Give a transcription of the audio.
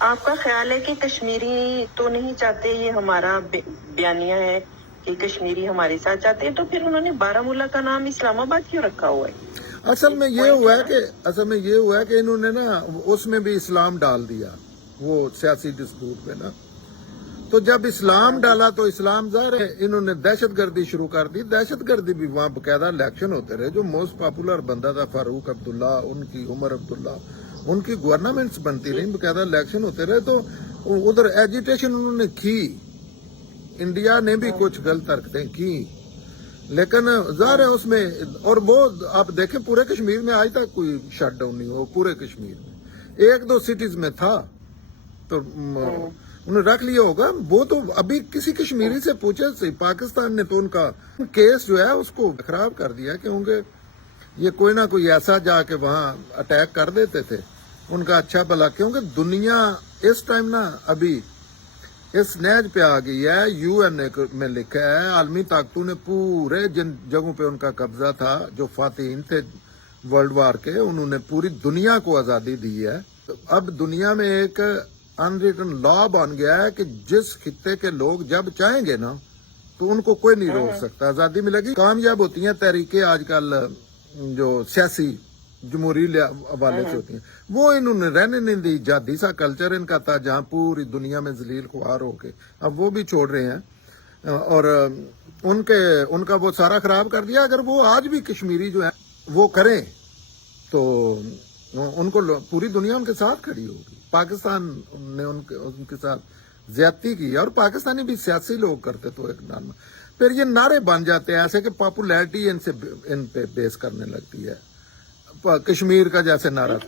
آپ کا خیال ہے کہ کشمیری تو نہیں چاہتے، یہ ہمارا بیانیہ ہے کہ کشمیری ہمارے ساتھ چاہتے ہیں، تو پھر انہوں نے بارہ مولہ کا نام اسلام آباد کیوں رکھا ہوا ہے؟ اصل میں یہ ہوا ہے کہ انہوں نے نا اس میں بھی اسلام ڈال دیا، وہ سیاسی دستور میں نا، تو جب اسلام ڈالا تو اسلام ظاہر ہے انہوں نے دہشت گردی شروع کر دی. دہشت گردی بھی وہاں باقاعدہ الیکشن ہوتے رہے. جو موسٹ پاپولر بندہ تھا فاروق عبداللہ، ان کی عمر عبداللہ، ان کی گورنمنٹس بنتی رہی، باقاعدہ الیکشن ہوتے رہے، تو ادھر ایجیٹیشن انہوں نے کی. انڈیا نے بھی کچھ غلط حرکتیں کی، لیکن ظاہر ہے اس میں، اور وہ آپ دیکھیں پورے کشمیر میں آج تک کوئی شٹ ڈاؤن نہیں ہو. پورے کشمیر میں ایک دو سٹیز میں تھا تو انہوں نے رکھ لیا ہوگا. وہ تو ابھی کسی کشمیری سے پوچھے سے پاکستان نے تو ان کا کیس جو ہے اس کو خراب کر دیا، کیونکہ یہ کوئی نہ کوئی ایسا جا کے وہاں اٹیک کر دیتے تھے ان کا اچھا بھلا. کیونکہ دنیا اس ٹائم نا ابھی اس نیج پہ آ گئی ہے. یو این اے میں لکھا ہے عالمی طاقتوں نے پورے جن جگہوں پہ ان کا قبضہ تھا، جو فاتحین تھے ورلڈ وار کے، انہوں نے پوری دنیا کو آزادی دی ہے. تو اب دنیا میں ایک ان ریٹن لا بن گیا ہے کہ جس خطے کے لوگ جب چاہیں گے نا تو ان کو کوئی نہیں روک سکتا. آزادی ملے گی. کامیاب ہوتی ہیں تحریکیں آج کل جو سیاسی جمہوری حوالے سے ہوتی ہیں، وہ انہوں نے رہنے نہیں دی. جہادی سا کلچر ان کا تھا جہاں پوری دنیا میں ذلیل خوار ہو کے، اب وہ بھی چھوڑ رہے ہیں اور ان کا وہ سارا خراب کر دیا. اگر وہ آج بھی کشمیری جو ہے وہ کریں تو ان کو پوری دنیا ان کے ساتھ کھڑی ہوگی. پاکستان نے ان کے ساتھ زیادتی کی، اور پاکستانی بھی سیاسی لوگ کرتے تو ایک نام، پھر یہ نعرے بن جاتے ہیں ایسے کہ پاپولیرٹی ان پہ بیس کرنے لگتی ہے. کشمیر کا جیسے نعرہ تھا.